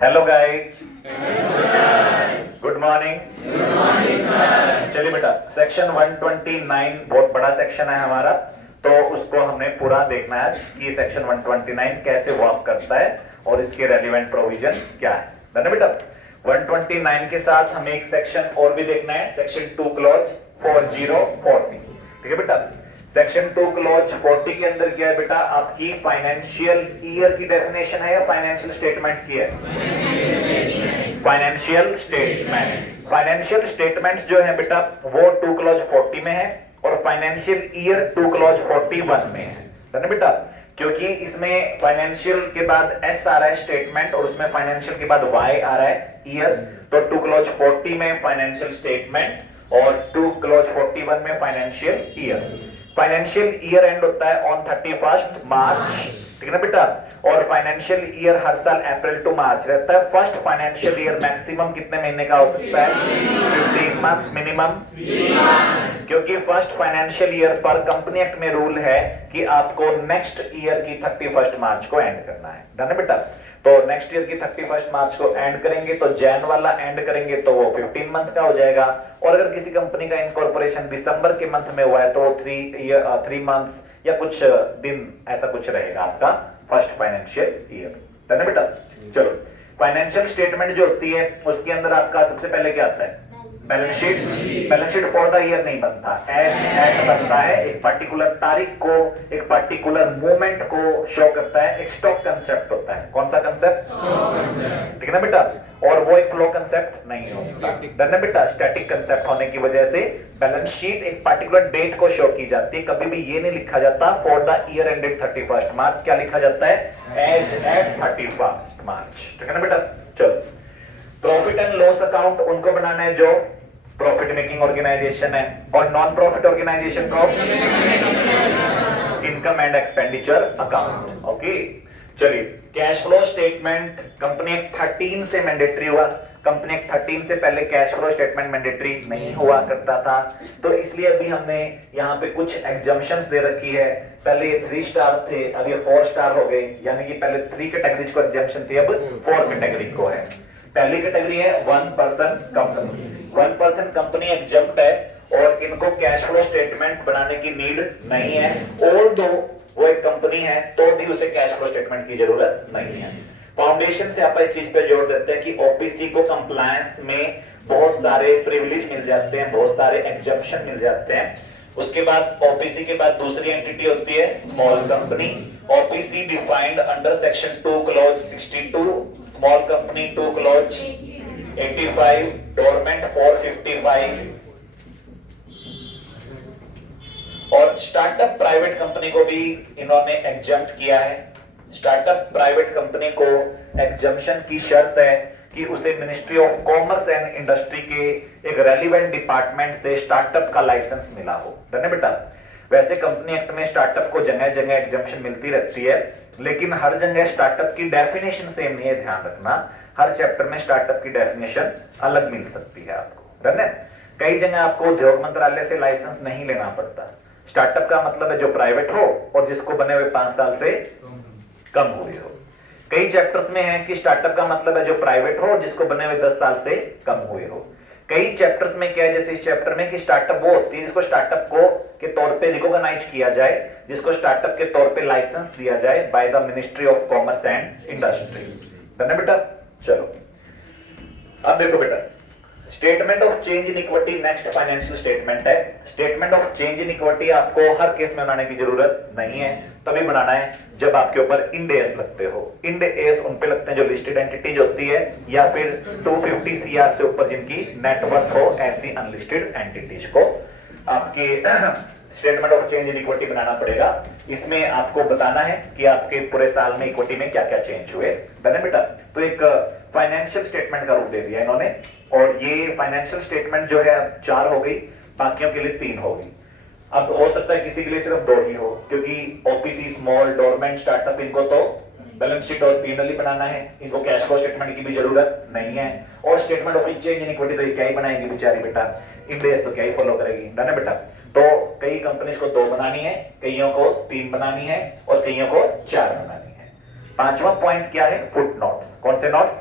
Hello guys, good morning. चलिए बेटा, section 129 बहुत बड़ा सेक्शन है हमारा, तो उसको हमने पूरा देखना है कि सेक्शन 129 कैसे वर्क करता है और इसके रेलिवेंट प्रोविजंस क्या है। डन है बेटा। 129 के साथ हमें एक सेक्शन और भी देखना है, सेक्शन 2 क्लॉज 4040। ठीक है बेटा। सेक्शन 2 क्लॉज 40 के अंदर क्या है बेटा, आपकी फाइनेंशियल ईयर की डेफिनेशन है या फाइनेंशियल स्टेटमेंट की है? Financial statement. फाइनेंशियल स्टेटमेंट्स जो है बेटा वो 2 क्लॉज 40 में है और फाइनेंशियल ईयर 2 क्लॉज 41 में है। है ना बेटा, क्योंकि इसमें फाइनेंशियल के बाद एस आ रहा है स्टेटमेंट और उसमें फाइनेंशियल के बाद वाई आ रहा है ईयर, तो 2 क्लॉज 40 में फाइनेंशियल स्टेटमेंट और 2 क्लॉज 41 में financial year. Financial year and होता है ऑन 31 मार्च, ठीक है ना बेटा। और फाइनेंशियल ईयर हर साल अप्रैल टू मार्च रहता है। फर्स्ट फाइनेंशियल ईयर मैक्सिमम कितने महीने का हो सकता है? 15 मंथ्स मिनिमम, क्योंकि फर्स्ट फाइनेंशियल ईयर पर कंपनी एक्ट में रूल है कि आपको नेक्स्ट ईयर की 31 मार्च को एंड करना है। डन है बेटा। तो नेक्स्ट ईयर की 31 मार्च को एंड करेंगे तो जैन वाला एंड करेंगे तो वो 15 मंथ का हो जाएगा। और अगर किसी कंपनी का इनकॉर्पोरेशन दिसंबर के मंथ में हुआ है तो 3 मंथ्स या कुछ दिन ऐसा कुछ रहेगा आपका फर्स्ट फाइनेंशियल ईयर। है ना बेटा। चलो, फाइनेंशियल स्टेटमेंट जो होती है उसके अंदर आपका सबसे पहले क्या आता है? Balance sheet. Balance sheet for the year नहीं बनता, एज एट बनता है। एक पर्टिकुलर तारीख को, एक पर्टिकुलर मोमेंट को शो करता है। एक स्टॉक कंसेप्ट होता है। कौन सा कंसेप्ट? ठीक है ना बेटा। और वो एक फ्लो कंसेप्ट नहीं होता। डन है बेटा। स्टैटिक कंसेप्ट होने की वजह से बैलेंस शीट एक पर्टिकुलर डेट को शो की जाती है। कभी भी ये नहीं लिखा जाता फॉर द ईयर एंडेड 31 मार्च। क्या लिखा जाता है? एज एट 31 मार्च। ठीक है ना बेटा। चलो, प्रॉफिट एंड लॉस अकाउंट उनको बनाना है जो प्रॉफिट मेकिंग ऑर्गेनाइजेशन है, और नॉन प्रॉफिट ऑर्गेनाइजेशन को income and expenditure account. Okay, चलिए, cash flow statement company act 13 से मैंडेटरी हुआ। कंपनी एक्ट 13 से पहले कैश फ्लो स्टेटमेंट मैंडेटरी नहीं हुआ करता था, तो इसलिए अभी हमने यहाँ पे कुछ एग्जम्पशंस दे रखी है। पहले ये 3 स्टार थे, अब ये 4 स्टार हो गए, यानी कि पहले 3 कैटेगरीज को एग्जम्पशन थी, अब 4 कैटेगरी को है। पहली कैटेगरी है 1 person company. 1 person company exempt है और इनको कैश फ्लो स्टेटमेंट बनाने की नीड नहीं है। ऑल्दो वो एक कंपनी है तो भी उसे कैश फ्लो स्टेटमेंट की जरूरत नहीं है। फाउंडेशन से आप इस चीज पे जोर देते हैं कि ओपीसी को कंप्लायंस में बहुत सारे प्रिविलेज मिल जाते हैं, बहुत सारे एग्जम्पशन मिल जाते हैं। उसके बाद ओपीसी के बाद दूसरी एंटिटी होती है small company. OPC defined under section 2 clause 62, small company 2 clause 85, dormant 455। और स्टार्टअप प्राइवेट कंपनी को भी इन्होंने एग्जम्प्ट किया है। स्टार्टअप प्राइवेट कंपनी को एग्जम्पशन की शर्त है कि उसे ministry of commerce and industry के एक रेलिवेंट डिपार्टमेंट से स्टार्टअप का लाइसेंस मिला हो। डन है बेटा। वैसे कंपनी एक्ट में स्टार्टअप को जगह जगह एग्जम्पशन मिलती रहती है, लेकिन हर जगह स्टार्टअप की डेफिनेशन सेम नहीं है, ध्यान रखना। हर चैप्टर में स्टार्टअप की डेफिनेशन अलग मिल सकती है आपको। डन है। कई जगह आपको उद्योग मंत्रालय से लाइसेंस नहीं लेना पड़ता। स्टार्टअप का मतलब है जो प्राइवेट हो और जिसको बने हुए 5 साल से कम हुए हो। कई चैप्टर्स में है कि स्टार्टअप का मतलब है जो प्राइवेट हो जिसको बने हुए 10 साल से कम हुए हो। कई चैप्टर्स में क्या है, जैसे इस चैप्टर में कि स्टार्टअप वो होती है जिसको स्टार्टअप को के तौर पे रिकॉग्नाइज किया जाए, जिसको स्टार्टअप के तौर पे लाइसेंस दिया जाए by the ministry of commerce and industry. है बेटा। चलो, अब देखो बेटा, statement of change in equity next financial statement है। Statement of change in equity आपको हर केस में बनाने की जरूरत नहीं है, तभी बनाना है जब आपके ऊपर इंड एस लगते हो। इंड एस उन पे लगते हैं जो लिस्टेड एंटिटीज होती है या फिर 250 सीआर से ऊपर जिनकी नेटवर्थ हो, ऐसी अनलिस्टेड एंटिटीज को आपके statement of change in equity बनाना पड़ेगा। इसमें आपको बताना है कि आपके पूरे साल में इक्विटी में क्या क्या चेंज हुए। बने बेटा। तो एक फाइनेंशियल स्टेटमेंट का रूप दे दिया इन्होंने, और ये फाइनेंशियल स्टेटमेंट जो है अब 4 हो गई, बाकियों के लिए 3 हो गई। अब हो सकता है किसी के लिए सिर्फ 2 ही हो, क्योंकि ओपीसी, स्मॉल, डोरमेंट, स्टार्टअप इनको तो बैलेंस शीट और पी&एल ही बनाना है, इनको कैश फ्लो स्टेटमेंट की भी जरूरत नहीं है। और statement of change in equity तो ये क्या ही बनाएगी बेचारी बेटा, इंड एस तो क्या ही फॉलो करेगी। डन है बेटा। तो कई कंपनीज को 2 बनानी है, कईयों को 3 बनानी है और कईयों को 4 बनानी है। पांचवा पॉइंट क्या है? Foot notes. कौन से नोट्स?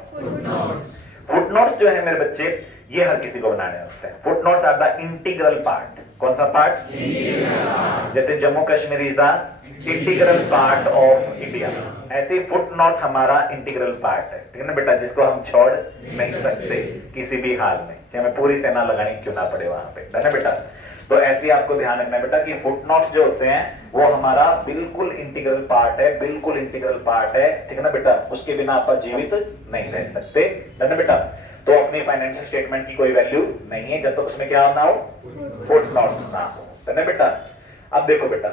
फुट नोट्स जो है मेरे बच्चे, ये हर किसी को बनाने होते हैं। Footnotes are the integral part. कौन सा पार्ट? जैसे Jammu Kashmir is the integral part of India, ऐसे फुट नोट हमारा इंटीग्रल पार्ट है, ठीक है ना बेटा, जिसको हम छोड़ नहीं सकते किसी भी हाल में, चाहे हमें पूरी सेना लगानी क्यों ना पड़े वहां पे, है ना बेटा। तो ऐसे आपको ध्यान रखना है बेटा कि फुट नोट्स जो होते हैं वो हमारा बिल्कुल इंटीग्रल पार्ट है, बिल्कुल इंटीग्रल पार्ट है, ठीक है ना बेटा। उसके बिना आप जीवित नहीं रह सकते, है ना बेटा। तो अपनी फाइनेंशियल स्टेटमेंट की कोई वैल्यू नहीं है जब तक उसमें क्या ना हो? फुट नोट्स ना हो, है ना बेटा। अब देखो बेटा,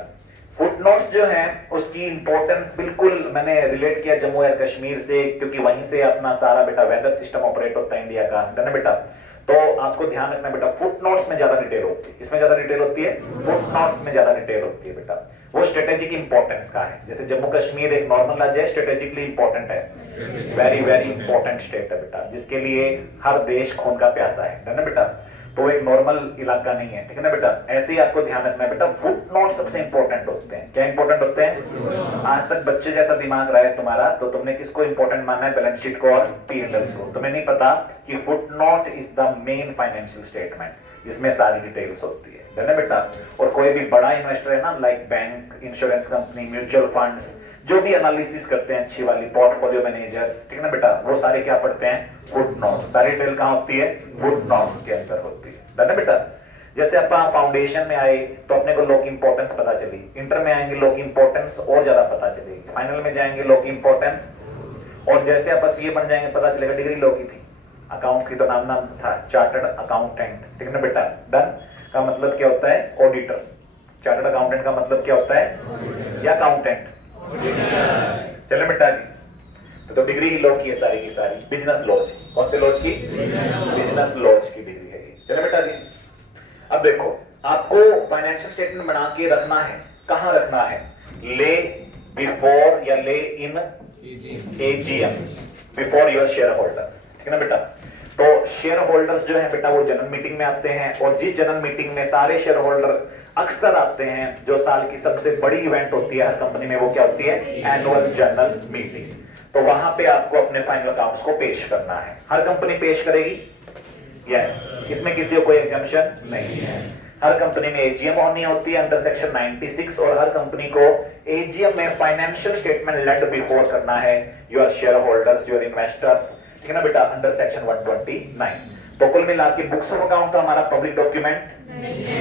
फुट नोट्स जो है उसकी इंपॉर्टेंस बिल्कुल मैंने रिलेट किया जम्मू एंड कश्मीर से, क्योंकि वहीं से अपना सारा बेटा वेदर सिस्टम ऑपरेट होता है इंडिया का, है ना बेटा। तो आपको ध्यान रखना बेटा, फुट नोट्स में ज्यादा डिटेल होती है। किसमें ज्यादा डिटेल होती है? फुट नोट्स में ज्यादा डिटेल होती है बेटा। वो स्ट्रेटेजिक इंपॉर्टेंस का है। जैसे जम्मू कश्मीर एक नॉर्मल राज्य है, स्ट्रेटेजिकली इंपॉर्टेंट है, वेरी वेरी इंपॉर्टेंट स्टेट है बेटा, जिसके लिए हर देश खून का प्यासा है ना बेटा। तो एक नॉर्मल इलाका नहीं है, ठीक है ना बेटा। ऐसे ही आपको ध्यान रखना है बेटा, फुट नोट सबसे इंपॉर्टेंट होते हैं। क्या इंपॉर्टेंट होते हैं? आज तक बच्चे जैसा दिमाग रहा है तुम्हारा, तो तुमने किसको इंपॉर्टेंट माना है? बैलेंस शीट को और P&L को। तुम्हें नहीं पता कि foot note is the main financial statement, जिसमें सारी डिटेल्स होती है ना बेटा। और कोई भी बड़ा इन्वेस्टर है ना, like bank, insurance company, mutual funds, जो भी एनालिसिस करते हैं अच्छी वाली, पोर्टफोलियो मैनेजर्स, ठीक है ना बेटा, वो सारे क्या पढ़ते हैं? Foot notes. सारी डिटेल कहां होती है? फुट नोट्स के अंदर होती है ना बेटा। जैसे आप फाउंडेशन में आए तो अपने को लॉ की इंपॉर्टेंस पता चली, इंटर में आएंगे लॉ की इंपॉर्टेंस और ज्यादा पता चलेगी, फाइनल में जाएंगे लॉ की इंपॉर्टेंस, और जैसे आप सीए बन जाएंगे पता चलेगा डिग्री लॉ की थी, अकाउंट्स की तो नाम था चार्टर्ड अकाउंटेंट, ठीक है ना बेटा। डन का मतलब क्या होता है? ऑडिटर। चार्टर्ड अकाउंटेंट का मतलब क्या होता है? या अकाउंटेंट। चलो बेटा जी, तो डिग्री लॉ की है सारी की सारी, बिजनेस लॉज। कौन से लॉज की? बिजनेस लॉज की डिग्री है। चलो बेटा जी, अब देखो आपको फाइनेंशियल स्टेटमेंट बना के रखना है, कहां रखना है? ले बिफोर या lay in AGM, before your shareholders, ठीक है ना बेटा। तो शेयर होल्डर्स जो है बेटा वो जनरल मीटिंग में आते हैं, और जिस जनरल मीटिंग में सारे शेयर होल्डर अक्सर आते हैं, जो साल की सबसे बड़ी इवेंट होती है हर कंपनी में, वो क्या होती है? Annual general meeting. तो वहां पे आपको अपने फाइनल अकाउंट्स को पेश करना है। हर कंपनी पेश करेगी, यस, इसमें किसी को कोई एग्जम्पशन नहीं है। हर कंपनी में एजीएम होनी होती है अंडर सेक्शन 96, और हर कंपनी को एजीएम में फाइनेंशियल स्टेटमेंट लेट बिफोर करना है your share holders, your investors, ठीक है ना बेटा, अंडर सेक्शन 129। तो कुल मिला के बुक्स ऑफ अकाउंट तो हमारा पब्लिक डॉक्यूमेंट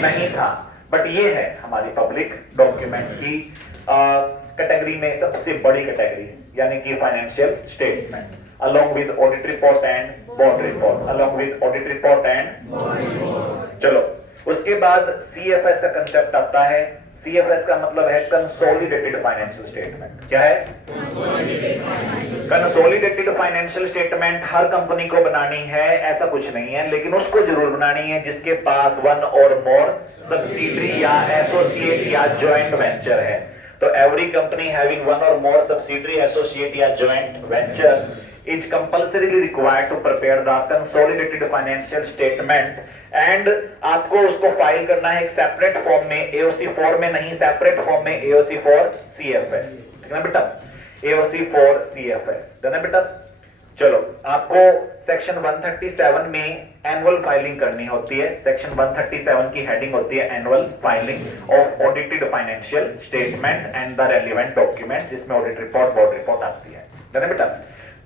नहीं था, बट ये है हमारी पब्लिक डॉक्यूमेंट की कैटेगरी में सबसे बड़ी कैटेगरी, यानी कि financial statement, along with audit report and board report, along with audit report and board report। चलो उसके बाद CFS का कंसेप्ट आता है। CFS का मतलब है कंसोलिडेटेड फाइनेंशियल स्टेटमेंट। क्या है? कंसोलिडेटेड फाइनेंशियल स्टेटमेंट हर कंपनी को बनानी है ऐसा कुछ नहीं है, लेकिन उसको जरूर बनानी है जिसके पास वन और मोर सब्सिडरी या एसोसिएट या जॉइंट वेंचर है। तो एवरी कंपनी हैविंग वन और मोर सब्सिडरी, एसोसिएट या joint venture is compulsorily required to prepare the consolidated financial statement, and आपको उसको फाइल करना है एक सेपरेट फॉर्म में, AOC फॉर्म में नहीं, सेपरेट फॉर्म में, AOC फॉर CFS, ठीक है ना बेटा, AOC फॉर CFS, है ना बेटा। चलो आपको सेक्शन 137 में एनुअल फाइलिंग करनी होती है। सेक्शन 137 की हेडिंग होती है annual filing of audited financial statement and the relevant document, जिसमें ऑडिट रिपोर्ट, बोर्ड रिपोर्ट आती है ना बेटा।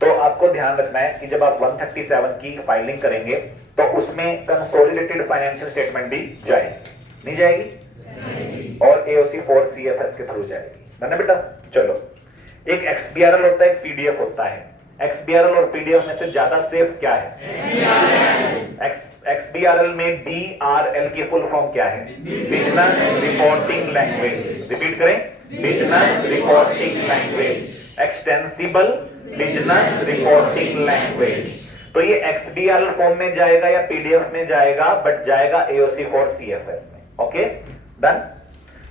तो आपको ध्यान रखना है कि जब आप 137 की फाइलिंग करेंगे तो उसमें कंसोलिडेटेड फाइनेंशियल स्टेटमेंट भी जाएगी, नहीं जाएगी? और AOC फॉर CFS के थ्रू जाएगी, है ना बेटा। चलो एक XBRL होता है, एक PDF होता है। XBRL और PDF में से ज्यादा सेफ क्या है? XBRL में BRL की फुल फॉर्म क्या है? Business reporting language. रिपीट करें, business reporting language, extensible business reporting language. तो ये XBRL फॉर्म में जाएगा या PDF में जाएगा, बट जाएगा AOC फॉर CFS में। Okay done.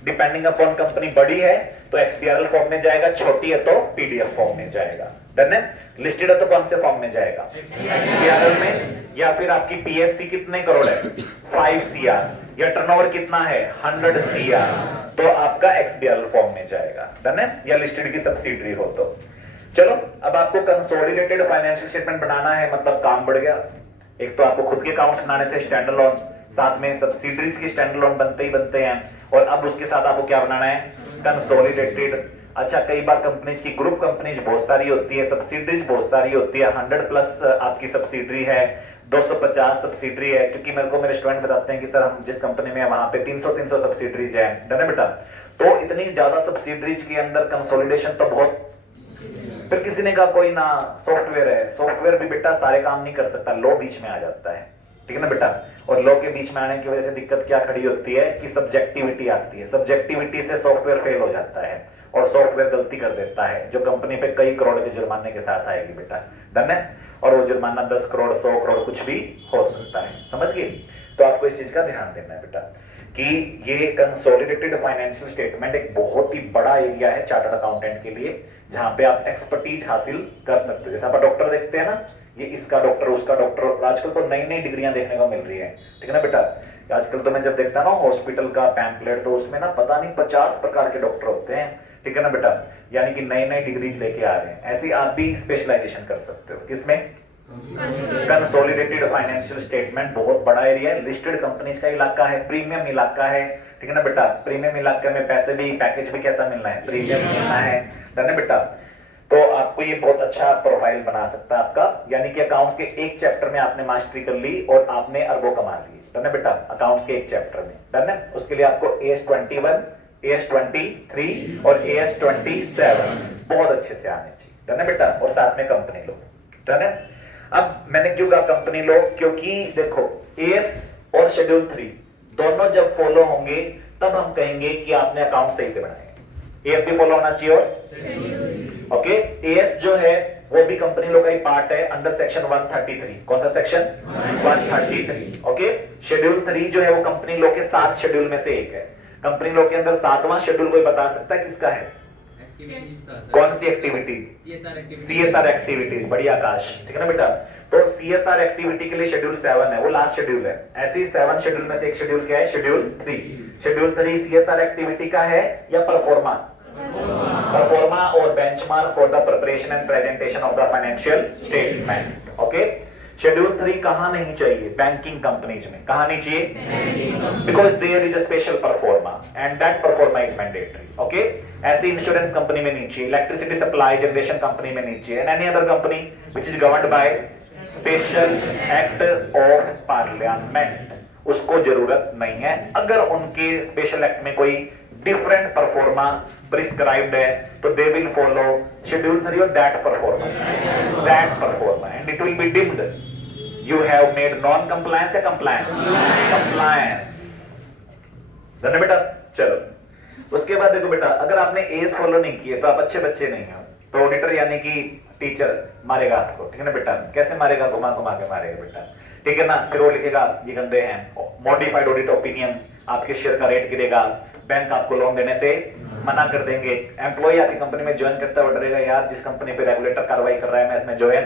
Depending upon company बड़ी है तो XBRL फॉर्म में जाएगा, छोटी है तो PDF फॉर्म में जाएगा। डन है। लिस्टेड है तो कौन से फॉर्म में जाएगा? XBRL में। या फिर आपकी PSC कितने करोड़ है? 5 CR, या टर्नओवर कितना है? 100 CR, तो आपका XBRL फॉर्म में जाएगा। डन है। या लिस्टेड की सब्सिडरी हो तो। चलो अब आपको कंसोलिडेटेड फाइनेंशियल स्टेटमेंट बनाना है, मतलब काम बढ़ गया। एक तो आपको खुद के अकाउंट्स बनाने थे स्टैंड अलोन, साथ में सब्सिडरीज की स्टैंड अलोन बनते ही बनते हैं, और अब उसके साथ आपको क्या बनाना है, कंसोलिडेटेड। अच्छा, कई बार कंपनीज की ग्रुप कंपनीज बहुत सारी होती है, सब्सिडरीज बहुत सारी होती है, 100 प्लस आपकी सब्सिडरी है, 250 सब्सिडरी है, क्योंकि मेरे को मेरे स्टूडेंट बताते हैं कि सर हम जिस कंपनी में है वहां पे 300 सब्सिडरीज है, डन है बेटा। तो इतनी ज्यादा सब्सिडरीज के अंदर कंसोलिडेशन तो बहुत। फिर किसी ने कहा कोई ना सॉफ्टवेयर है, सॉफ्टवेयर भी बेटा सारे काम नहीं कर सकता, लॉ बीच में आ जाता है, ठीक है ना बेटा। और लॉ के बीच में आने की वजह से दिक्कत क्या खड़ी होती है कि सब्जेक्टिविटी आती है, सब्जेक्टिविटी से सॉफ्टवेयर फेल हो जाता है और सॉफ्टवेयर गलती कर देता है, जो कंपनी पे कई करोड़ के जुर्माने के साथ आएगी बेटा, डन है। और वो जुर्माना 10 करोड़ 100 करोड़ कुछ भी हो सकता है, समझ गए। तो आपको इस चीज का ध्यान देना है बेटा कि ये कंसोलिडेटेड फाइनेंशियल स्टेटमेंट एक बहुत ही बड़ा एरिया है चार्टर्ड अकाउंटेंट के लिए, जहां पे आप एक्सपर्टीज हासिल कर सकते हो। जैसे आप डॉक्टर देखते हैं ना, ये इसका डॉक्टर उसका डॉक्टर, आजकल तो नई नई डिग्रियां देखने को मिल रही है, ठीक है ना बेटा। आजकल तो मैं जब देखता ना हॉस्पिटल का पैम्पलेट, तो उसमें ना पता नहीं 50 प्रकार के डॉक्टर होते हैं, ठीक है ना बेटा, यानी कि नई नई डिग्रीज लेके आ रहे हैं। ऐसे आप भी स्पेशलाइजेशन कर सकते हो, किसमें, कंसोलिडेटेड फाइनेंशियल स्टेटमेंट बहुत बड़ा एरिया है, लिस्टेड कंपनीज का इलाका है, प्रीमियम इलाका है, ठीक है ना बेटा। प्रीमियम इलाके में पैसे भी, पैकेज भी कैसा मिलना है, प्रीमियम मिलना है, डन है बेटा। तो आपको ये बहुत अच्छा प्रोफाइल बना सकता है आपका, यानी कि अकाउंट्स के एक चैप्टर में आपने मास्टरी कर ली और आपने अरबों कमा ली, डन है बेटा, अकाउंट्स के एक चैप्टर में, डन है। उसके लिए आपको AS21, AS23 और AS27 बहुत अच्छे से आने चाहिए, डन है बेटा, और साथ में कंपनी लो, डन है। अब मैंने क्यों कहा कंपनी लो, क्योंकि देखो एएस और शेड्यूल 3 दोनों जब फॉलो होंगे तब हम कहेंगे कि आपने अकाउंट सही से बनाए। एएस भी फॉलो होना चाहिए और ओके, एएस जो है वो भी कंपनी लो का ही पार्ट है अंडर सेक्शन 133। कौन सा सेक्शन, 133। ओके, शेड्यूल 3 जो है वो कंपनी लो के 7 शेड्यूल में से एक है। कंपनी लो के अंदर 7वां शेड्यूल कोई बता सकता है किसका है, कौन सी एक्टिविटी, CSR एक्टिविटीज, बढ़िया आकाश, ठीक है ना बेटा। तो CSR एक्टिविटी के लिए शेड्यूल 7 है, वो लास्ट शेड्यूल है। ऐसे ही 7 शेड्यूल में से एक शेड्यूल क्या है, शेड्यूल 3। शेड्यूल 3 CSR एक्टिविटी का है या परफॉर्मा, परफॉर्मा और benchmark for the preparation and presentation of the financial statement. Okay, schedule 3 कहां नहीं चाहिए, बैंकिंग कंपनीज में। कहां नहीं चाहिए, because there is a special proforma and that proforma is mandatory. Okay, ऐसे इंश्योरेंस कंपनी में नहीं चाहिए, इलेक्ट्रिसिटी सप्लाई जनरेशन कंपनी में नहीं चाहिए, and any other company which is governed by special act of parliament, उसको जरूरत नहीं है। अगर उनके स्पेशल एक्ट में कोई डिफरेंट परफॉर्मा प्रिस्क्राइब्ड है तो दे विल फॉलो शेड्यूल 3 और that pro forma and it will be deemed. You have made non compliance या कंप्लायंस, धन्यवाद बेटा। चलो उसके बाद देखो बेटा, अगर आपने एज फॉलो नहीं किए तो आप अच्छे बच्चे नहीं हो, तो ऑडिटर यानी कि टीचर मारेगा आपको, ठीक है ना बेटा। कैसे मारेगा, घुमा घुमा के मारेगा बेटा, ठीक है ना। फिर वो लिखेगा ये गंदे हैं, मॉडिफाइड ऑडिट ओपिनियन, आपके शेयर का रेट गिरेगा, बैंक आपको लोन देने से मना कर देंगे। एम्प्लॉय आपकी कंपनी में ज्वाइन करता है, डरेगा यार जिस कंपनी पे रेगुलेटर कार्रवाई कर रहा है मैं इसमें ज्वाइन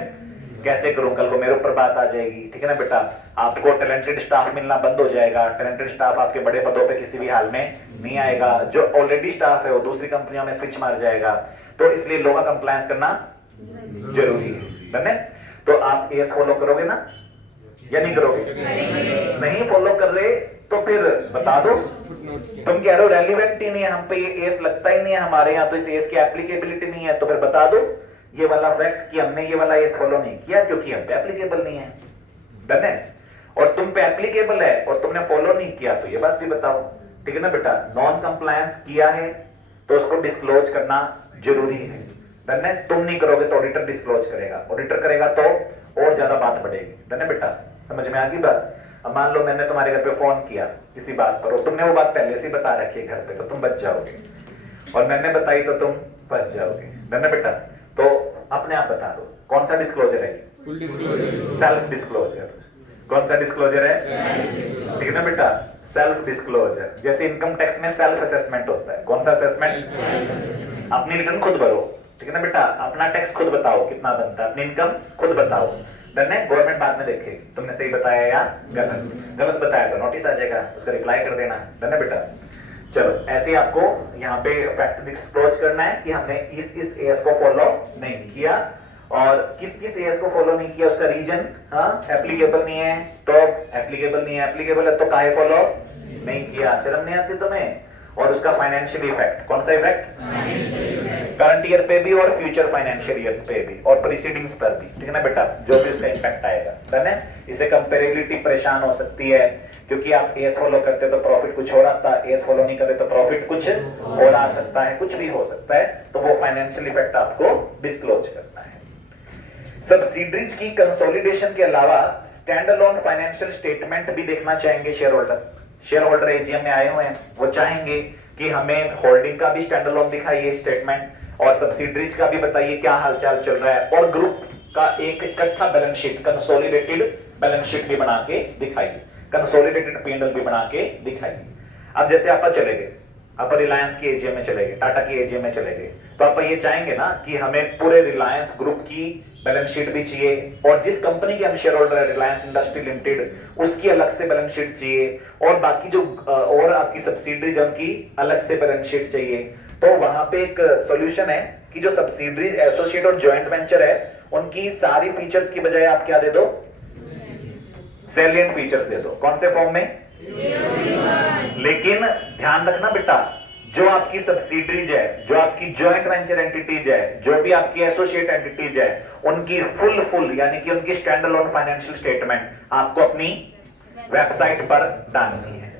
कैसे करूं, कल को मेरे ऊपर बात आ जाएगी, ठीक है ना बेटा। आपको टैलेंटेड स्टाफ मिलना बंद हो जाएगा, टैलेंटेड स्टाफ आपके बड़े पदों पे किसी भी हाल में नहीं आएगा, जो ऑलरेडी स्टाफ है वो दूसरी कंपनियों में स्विच मार जाएगा। तो इसलिए लोगों का कंप्लायंस करना जरूरी है। तो आप एस फॉलो करोगे ना या नहीं करोगे, नहीं फॉलो कर रहे तो फिर बता दो। तुम कह रहे हो रेलिवेंट ही नहीं है, हम पे ये एस लगता ही नहीं है, हमारे यहाँ तो इस एस की एप्लीकेबिलिटी नहीं है, तो फिर बता दो ये वाला फैक्ट कि हमने ये वाला एस फॉलो नहीं किया क्योंकि हम पे एप्लीकेबल नहीं है, डन है। और तुम पे एप्लीकेबल है और तुमने फॉलो नहीं किया तो ये बात भी बताओ, ठीक है ना बेटा। नॉन कंप्लायंस किया है तो उसको डिस्क्लोज करना जरूरी है, डन है। तुम नहीं करोगे तो ऑडिटर डिस्क्लोज करेगा, ऑडिटर करेगा तो और ज्यादा बात बढ़ेगी, डन है बेटा। समझ में आ गई बात। अब मान लो मैंने तुम्हारे घर पे फोन किया किसी बात पर और तुमने वो बात पहले से बता रखी है घर पे, तो तुम बच जाओगे, और मैंने बताई तो तुम फंस जाओगे, डन है बेटा। तो अपने आप बता दो कौन सा डिस्क्लोजर है, फुल डिस्क्लोजर, सेल्फ डिस्क्लोजर। कौन सा डिस्क्लोजर है, ठीक है ना बेटा, सेल्फ डिस्क्लोजर। जैसे इनकम टैक्स में सेल्फ असेसमेंट होता है, कौन सा असेसमेंट, अपनी रिटर्न खुद भरो, ठीक है ना बेटा। अपना टैक्स खुद बताओ कितना बनता है, अपनी इनकम खुद बताओ, डन है। गवर्नमेंट बाद में देखेगी तुमने सही बताया या गलत, गलत बताया तो नोटिस आ जाएगा, उसका रिप्लाई कर देना, डन है बेटा। चलो ऐसे आपको यहाँ पे फैक्ट डिस्क्लोज करना है कि हमने इस एएस को फॉलो नहीं किया, और किस किस एएस को फॉलो नहीं किया उसका रीजन, हाँ एप्लीकेबल नहीं है तो एप्लीकेबल नहीं है, एप्लीकेबल है तो काहे फॉलो नहीं किया, शर्म नहीं आती तुम्हें। और उसका फाइनेंशियल इफेक्ट, कौन सा इफेक्ट, करंट ईयर पे भी और फ्यूचर फाइनेंशियल ईयर्स पे भी और प्रीसीडिंग्स पर भी, ठीक है ना बेटा, जो भी उसका इम्पैक्ट आएगा, डन है। इसे कंपेरेबिलिटी परेशान हो सकती है क्योंकि आप एएस फॉलो करते तो प्रॉफिट कुछ और आता, एएस फॉलो नहीं करते तो प्रॉफिट कुछ और आ सकता है, कुछ भी हो सकता है, तो वो फाइनेंशियल इफेक्ट आपको डिस्क्लोज करना है। सब्सिडरीज की कंसोलिडेशन के अलावा स्टैंड अलोन फाइनेंशियल स्टेटमेंट भी देखना चाहेंगे share holder. Share holder AGM में आए हुए हैं, वो चाहेंगे कि हमें होल्डिंग का भी स्टैंड अलोन दिखाइए स्टेटमेंट, और सब्सिडरीज का भी बताइए क्या हालचाल चल रहा है, और ग्रुप का एक इकट्ठा balance sheet, consolidated balance sheet भी बना के दिखाइए, कंसोलिडेटेड पी&एल भी बना के दिखाइए। अब जैसे आप चले गए, आप रिलायंस की एजीएम में चले गए, टाटा की एजीएम में चले गए, तो आप ये चाहेंगे ना कि हमें पूरे रिलायंस ग्रुप की बैलेंस शीट भी चाहिए, और जिस कंपनी के हम शेयर होल्डर है रिलायंस इंडस्ट्री लिमिटेड, उसकी अलग से बैलेंस शीट चाहिए, और बाकी जो और आपकी सब्सिडरीज उनकी अलग से बैलेंस शीट चाहिए। तो वहां पे एक सॉल्यूशन है कि जो सब्सिडरीज, एसोसिएट और जॉइंट वेंचर है, उनकी सारी फीचर्स की बजाय आप क्या दे दो, सैलिएंट फीचर्स दे दो। कौन से फॉर्म में, लेकिन ध्यान रखना बेटा, जो आपकी सब्सिडरीज है, जो आपकी जॉइंट वेंचर एंटिटीज है, जो भी आपकी एसोसिएट एंटिटीज है, उनकी फुल यानी कि उनकी स्टैंड अलोन फाइनेंशियल स्टेटमेंट आपको अपनी वेबसाइट पर डालनी है।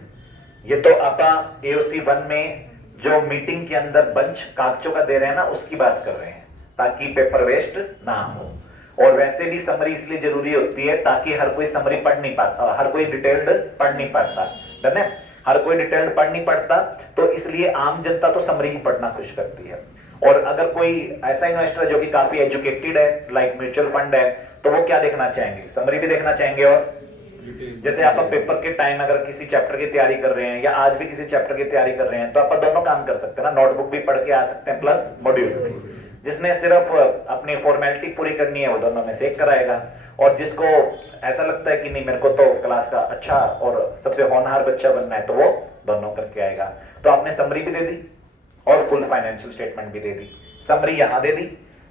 ये तो आप एओसी 1 में जो मीटिंग के अंदर बंच कागजों का दे रहे हैं ना, उसकी बात कर रहे हैं, ताकि पेपर वेस्ट ना हो। और वैसे भी समरी इसलिए जरूरी होती है ताकि हर कोई समरी पढ़ नहीं पाता, हर कोई डिटेल्ड पढ़ नहीं पाता, है ना, हर कोई डिटेल्ड पढ़ नहीं पढ़ता, तो इसलिए आम जनता तो समरी ही पढ़ना खुश करती है। और अगर कोई ऐसा इन्वेस्टर जो कि काफी एजुकेटेड है, लाइक म्यूचुअल फंड है, तो वो क्या देखना चाहेंगे, समरी भी देखना चाहेंगे। और जैसे आप पेपर के टाइम अगर किसी चैप्टर की तैयारी कर रहे हैं, या आज भी किसी चैप्टर की तैयारी कर रहे हैं, तो आप दोनों काम कर सकते हैं ना, नोटबुक भी पढ़ के आ सकते हैं प्लस मॉड्यूल भी। जिसने सिर्फ अपनी फॉर्मेलिटी पूरी करनी है वो दोनों में से एक कराएगा, और जिसको ऐसा लगता है कि नहीं मेरे को तो क्लास का अच्छा और सबसे होनहार बच्चा बनना है, तो वो दोनों करके आएगा। तो आपने समरी भी दे दी और फुल फाइनेंशियल स्टेटमेंट भी दे दी। समरी यहां दे दी,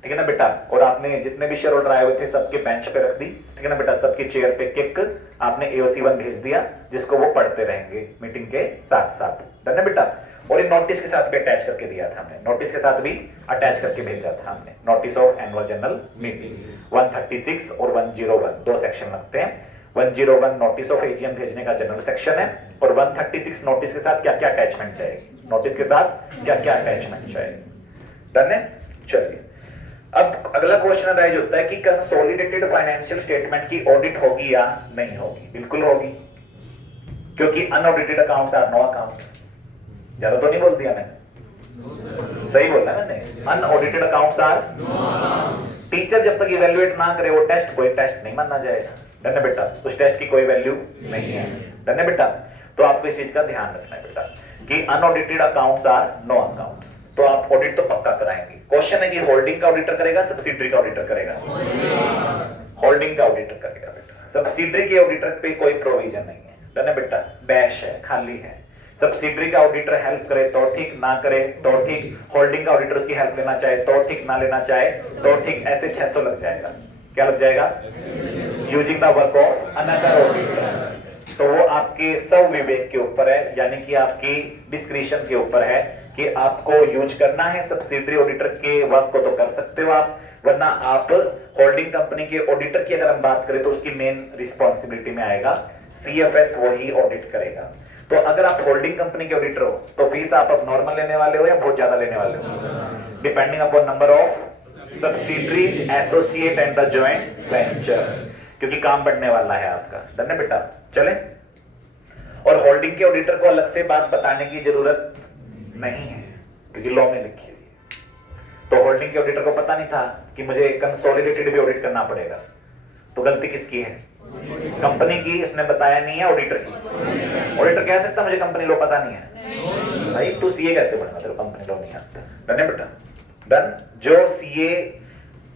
ठीक है ना बेटा, और आपने जितने भी शेयर होल्डर आए हुए थे सबके बेंच पे रख दी, ठीक है ना बेटा, सबके चेयर पे किक आपने एओसी 1 भेज दिया, जिसको वो पढ़ते रहेंगे मीटिंग के साथ साथ, डन है बेटा। और ये नोटिस के साथ भी अटैच करके दिया था हमने, नोटिस के साथ भी अटैच करके भेजा था हमने, notice of annual general meeting 136 और 101 दो सेक्शन लगते हैं। 101 नोटिस ऑफ एजीएम भेजने का जनरल सेक्शन है, और 136 नोटिस के साथ क्या क्या अटैचमेंट चाहिए, नोटिस के साथ क्या क्या अटैचमेंट चाहिए, डन है। चलिए अब अगला क्वेश्चन राइज होता है कि कंसोलिडेटेड फाइनेंशियल स्टेटमेंट की ऑडिट होगी या नहीं होगी। बिल्कुल होगी, क्योंकि unaudited accounts are no accounts. ज्यादा तो नहीं बोल दिया मैंने, सही बोला मैंने, अनऑडिटेड अकाउंट्स आर टीचर जब तक इवेल्युएट ना करे वो टेस्ट, कोई टेस्ट नहीं माना जाएगा, डन है बेटा, उस टेस्ट की कोई वैल्यू नहीं है, डन है बेटा। तो आपको इस चीज का ध्यान रखना है बेटा कि unaudited accounts are no accounts. तो आप ऑडिट तो पक्का कराएंगे। क्वेश्चन है कि होल्डिंग का ऑडिटर करेगा, सब्सिडरी का ऑडिटर करेगा, होल्डिंग का ऑडिटर करेगा बेटा। सब्सिडरी के ऑडिटर पे कोई प्रोविजन नहीं है, डन है बेटा, बैश है, खाली है। सब्सिडरी का ऑडिटर हेल्प करे तो ठीक, ना करे तो ठीक, होल्डिंग का ऑडिटर उसकी हेल्प लेना चाहे तो ठीक, ना लेना चाहे तो ठीक, ऐसे 600 लग जाएगा। क्या लग जाएगा, using the work of another auditor. तो वो आपके सब विवेक के ऊपर है, यानी कि आपकी डिस्क्रिशन के ऊपर है कि आपको यूज करना है। सब्सिडरी ऑडिटर के वर्क को तो कर सकते हो आप, वरना आप होल्डिंग कंपनी के ऑडिटर की अगर हम बात करें तो उसकी मेन रिस्पॉन्सिबिलिटी में आएगा, सीएफएस वही ऑडिट करेगा। तो अगर आप होल्डिंग कंपनी के ऑडिटर हो तो फीस आप अब नॉर्मल लेने वाले हो या बहुत ज्यादा लेने वाले हो, depending upon number of subsidiaries, associate and the joint venture, क्योंकि काम बढ़ने वाला है आपका, डन है बेटा। चले, और होल्डिंग के ऑडिटर को अलग से बात बताने की जरूरत नहीं है क्योंकि लॉ में लिखी हुई है। तो होल्डिंग के ऑडिटर को पता नहीं था कि मुझे कंसोलिडेटेड भी ऑडिट करना पड़ेगा, तो गलती किसकी है, कंपनी की, इसने बताया नहीं है ऑडिटर की। ऑडिटर कह सकता मुझे कंपनी लॉ पता नहीं है, भाई तू सीए कैसे बनना, तेरे कंपनी लॉ नहीं आता, डन है बेटा, डन। जो सीए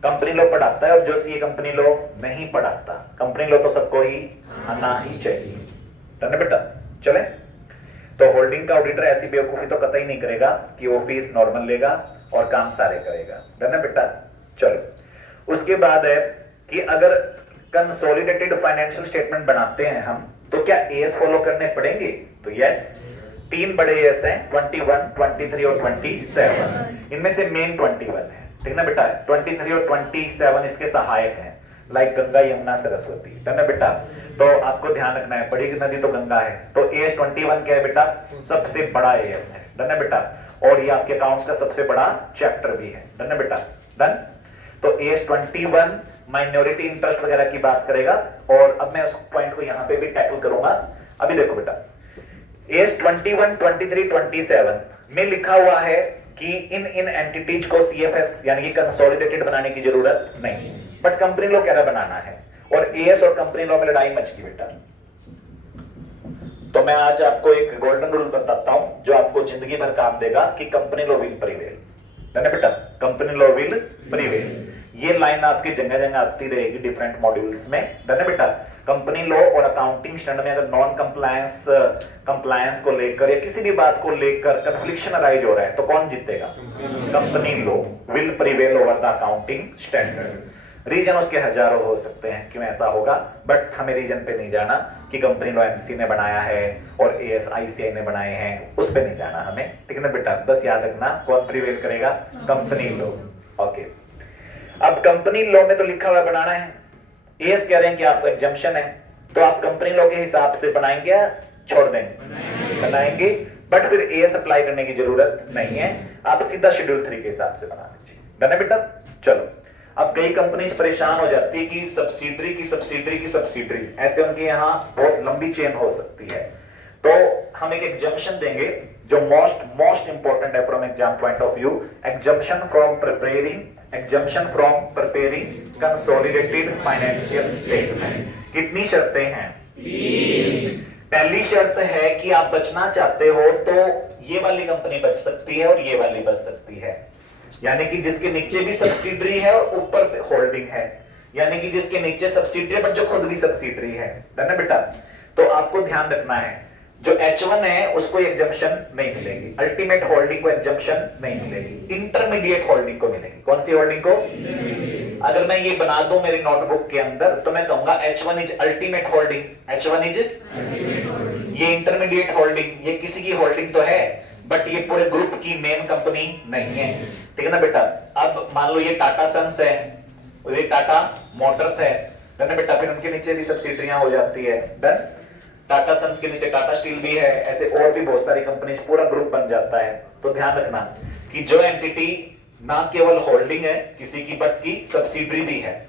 कंपनी लॉ पढ़ाता है और जो सीए कंपनी लॉ नहीं पढ़ाता, कंपनी लॉ तो सबको ही आना ही चाहिए, डन है बेटा। चले, तो होल्डिंग का ऑडिटर ऐसी बेवकूफी तो कतई नहीं करेगा कि वो फीस नॉर्मल लेगा और काम सारे करेगा। डन है बेटा? चलो, उसके बाद है कि अगर कंसोलिडेटेड फाइनेंशियल स्टेटमेंट बनाते हैं हम, तो क्या एएस फॉलो करने पड़ेंगे? तो यस, 3 बड़े एएस हैं, 21, 23 और 27। इनमें से मेन 21 है, ठीक ना बेटा? 23 और 27 इसके सहायक हैं, लाइक गंगा, यमुना, सरस्वती। डन है बेटा? तो आपको ध्यान रखना है, बड़ी नदी तो गंगा है, तो एएस 21 क्या है बेटा? सबसे बड़ा एएस है। डन है बेटा? और ये आपके अकाउंट्स का सबसे बड़ा चैप्टर भी है। डन है बेटा? डन। तो एएस 21 माइनॉरिटी इंटरेस्ट वगैरह की बात करेगा, और अब मैं उस पॉइंट को यहां पे भी टैकल करूंगा। अभी देखो बेटा, एएस 21, 23, 27 में लिखा हुआ है कि इन एंटिटीज को सीएफएस यानी कि कंसोलिडेटेड बनाने की जरूरत नहीं, बट कंपनी लॉ कह रहा बनाना है, और एएस और कंपनी लॉ में लड़ाई मच गई बेटा। तो मैं आज आपको एक गोल्डन रूल बताता हूं जो आपको जिंदगी भर काम देगा कि कंपनी लॉ विल प्रिवेल। है बेटा? कंपनी लॉ विल प्रिवेल, ये लाइन आपकी जगह जगह आती रहेगी डिफरेंट मॉड्यूल्स में। डन है बेटा? कंपनी लॉ और अकाउंटिंग स्टैंडर्ड में अगर नॉन कंप्लायंस को लेकर या किसी भी बात को लेकर कंफ्लिक्शन अराइज हो रहा है तो कौन जीतेगा? Company law will prevail over the accounting standard. Reason उसके हजारों हो सकते हैं क्यों ऐसा होगा, बट हमें रीजन पे नहीं जाना कि कंपनी लॉ एमसी ने बनाया है और एएसआईसीआई ने बनाए हैं, उस पे नहीं जाना हमें, ठीक है ना बेटा? बस याद रखना कौन प्रिवेल करेगा? Company law. ओके, अब कंपनी लॉ में तो लिखा हुआ बनाना है, एएस कह रहे हैं कि आपको एग्जम्पशन है, तो आप कंपनी लॉ के हिसाब से बनाएंगे या छोड़ देंगे? बनाएंगे, बट फिर एएस अप्लाई करने की जरूरत नहीं है, आप सीधा शेड्यूल 3 के हिसाब से बना लीजिए। डन है बेटा? चलो, अब कई कंपनीज परेशान हो जाती है कि सब्सिडरी की सब्सिडरी की सब्सिडरी, ऐसे उनके यहाँ बहुत लंबी चेन हो सकती है, तो हम एक एग्जम्पशन देंगे जो मोस्ट इंपॉर्टेंट है from exam point of view. Exemption from preparing consolidated financial statement. कितनी शर्तें हैं? 3। पहली शर्त है कि आप बचना चाहते हो तो ये वाली कंपनी बच सकती है और ये वाली बच सकती है, यानी कि जिसके नीचे भी सब्सिडरी है और ऊपर होल्डिंग है, यानी कि जिसके नीचे सब्सिडरी है बट जो खुद भी सब्सिडरी है। डन है बेटा? तो आपको ध्यान रखना है, जो H1 है उसको एग्जम्पशन नहीं मिलेगी, अल्टीमेट होल्डिंग को एग्जम्पशन नहीं मिलेगी, इंटरमीडिएट होल्डिंग को मिलेगी। कौन सी होल्डिंग को? अगर मैं ये बना दूं मेरी नोटबुक के अंदर तो मैं कहूंगा H1 is ultimate holding, H1 is ये इंटरमीडिएट होल्डिंग, ये किसी की होल्डिंग तो है बट ये पूरे ग्रुप की मेन कंपनी नहीं है, ठीक है ना बेटा? अब मान लो ये टाटा सन्स है और ये टाटा मोटर्स है, डन है बेटा? फिर उनके नीचे भी सब्सिडरियां हो जाती है। डन? टाटा सन्स के नीचे टाटा स्टील भी है, ऐसे और भी बहुत सारी कंपनीज, पूरा ग्रुप बन जाता है। तो ध्यान रखना कि जो एंटिटी ना केवल होल्डिंग है किसी की बट की सब्सिडरी भी है,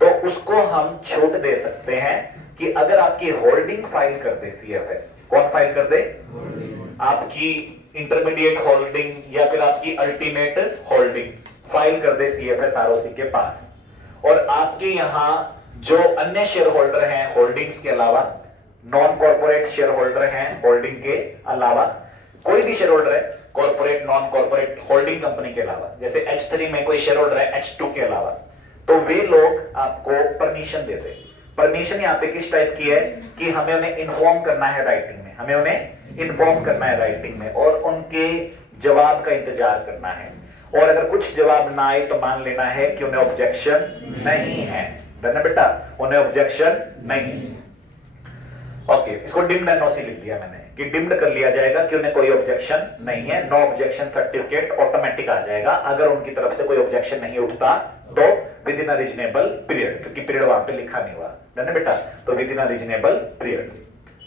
तो उसको हम छूट दे सकते हैं कि अगर आपकी होल्डिंग फाइल कर दे सीएफएस। कौन फाइल कर दे? आपकी इंटरमीडिएट होल्डिंग या फिर आपकी अल्टीमेट होल्डिंग फाइल कर दे सीएफएस आरओसी के पास, और आपके यहां जो अन्य शेयर होल्डर हैं होल्डिंग्स के अलावा, नॉन कॉर्पोरेट शेयर होल्डर हैं होल्डिंग के अलावा, कोई भी शेयर होल्डर है corporate non corporate holding company के अलावा, जैसे H3 में कोई शेयर होल्डर है H2 के अलावा, तो वे लोग आपको परमिशन देते। परमिशन यहाँ पे किस टाइप की है कि हमें उन्हें इन्फॉर्म करना है राइटिंग में, हमें उन्हें इन्फॉर्म करना है राइटिंग में, और उनके जवाब का इंतजार करना है, और अगर कुछ जवाब ना आए तो मान लेना है कि उन्हें ऑब्जेक्शन नहीं है। डन है बेटा? उन्हें ऑब्जेक्शन नहीं। ओके, इसको डिम्ड एनओसी लिख दिया मैंने कि डिम्ड कर लिया जाएगा कि उन्हें कोई ऑब्जेक्शन नहीं है, नो ऑब्जेक्शन सर्टिफिकेट ऑटोमेटिक आ जाएगा अगर उनकी तरफ से कोई ऑब्जेक्शन नहीं उठता तो with in a reasonable period, क्योंकि पीरियड वहां पे लिखा नहीं हुआ। डन है बेटा? तो with in a reasonable period,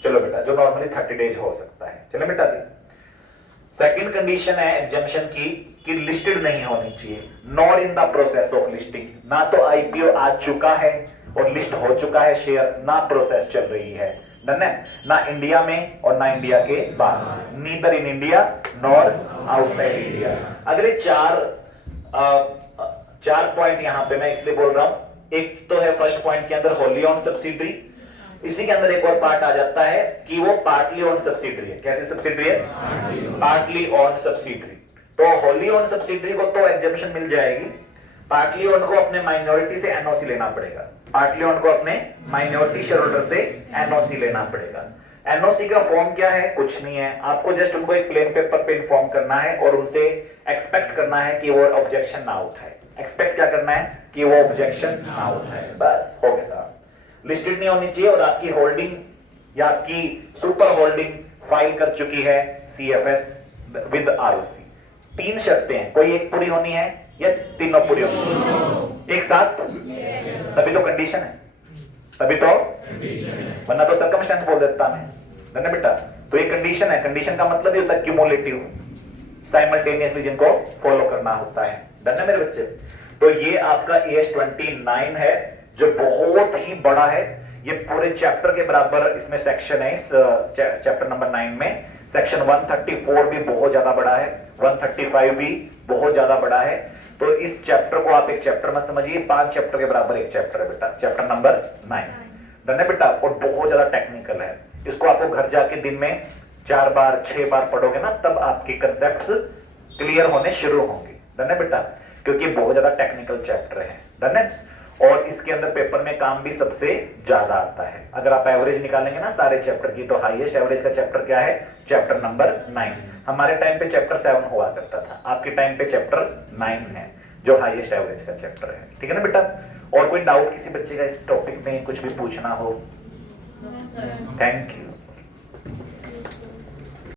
चलो बेटा, जो नॉर्मली 30 डेज हो सकता है। चलो बेटा, सेकंड कंडीशन है एग्जम्पशन की कि लिस्टेड नहीं होनी चाहिए, not in the process of listing, ना तो आईपीओ आ चुका है और लिस्ट हो चुका है शेयर, ना प्रोसेस चल रही है। डन है? ना इंडिया में और ना इंडिया के बाहर, neither in India nor outside India. अगले चार पॉइंट यहां पे मैं इसलिए बोल रहा हूं, एक तो है फर्स्ट पॉइंट के अंदर होली ऑन सब्सिडरी, इसी के अंदर एक और पार्ट आ जाता है कि वो पार्टली ऑन सब्सिडरी है। कैसी सब्सिडरी है? Partly on subsidiary. तो होली ऑन सब्सिडरी को तो एग्जम्पशन मिल जाएगी, पार्टली ऑन को अपने माइनॉरिटी से एनओसी लेना पड़ेगा, पार्टली ऑन को अपने माइनॉरिटी शेयर होल्डर से एनओसी लेना पड़ेगा। एनओसी का फॉर्म क्या है? कुछ नहीं है, आपको जस्ट उनको एक प्लेन पेपर पे इन्फॉर्म करना है और उनसे एक्सपेक्ट करना है कि वो ऑब्जेक्शन ना उठाए। एक्सपेक्ट क्या करना है? कि वो ऑब्जेक्शन ना उठाए, बस हो गया। लिस्टेड नहीं होनी चाहिए और आपकी होल्डिंग या आपकी सुपर होल्डिंग फाइल कर चुकी है सीएफएस विद आरओसी। 3 शर्तें हैं, कोई एक पूरी होनी है या तीनों पूरी होनी है एक साथ? तभी तो कंडीशन है, तभी तो, वरना तो सर्कमस्टेंस बोल देता मैं, ना बेटा। तो ये कंडीशन है, कंडीशन का मतलब ये होता है क्यूमुलेटिव, साइमल्टेनियसली जिनको फॉलो करना होता है। डन है मेरे बच्चे? तो ये आपका AS29 है जो बहुत ही बड़ा है, ये पूरे चैप्टर के बराबर इसमें सेक्शन है। इस चैप्टर नंबर 9 में सेक्शन 134 भी बहुत ज्यादा बड़ा है, 135 भी बहुत ज्यादा बड़ा है। तो इस चैप्टर को आप एक चैप्टर मत समझिए, 5 चैप्टर के बराबर एक चैप्टर है बेटा, चैप्टर नंबर 9। डन है बेटा? और बहुत ज्यादा टेक्निकल है, इसको आपको घर जाके दिन में 4 बार 6 बार पढ़ोगे ना, तब आपके कंसेप्ट्स क्लियर होने शुरू होंगे। डन है बेटा? क्योंकि बहुत ज्यादा टेक्निकल चैप्टर है। डन है? और इसके अंदर पेपर में काम भी सबसे ज्यादा आता है। अगर आप एवरेज निकालेंगे ना सारे चैप्टर की, तो हाईएस्ट एवरेज का चैप्टर क्या है? Chapter number 9। हमारे टाइम पे चैप्टर 7 हुआ करता था, आपके टाइम पे चैप्टर 9 है जो हाईएस्ट एवरेज का चैप्टर है। ठीक है ना बेटा? और कोई डाउट किसी बच्चे का इस टॉपिक में, कुछ भी पूछना हो? Thank you.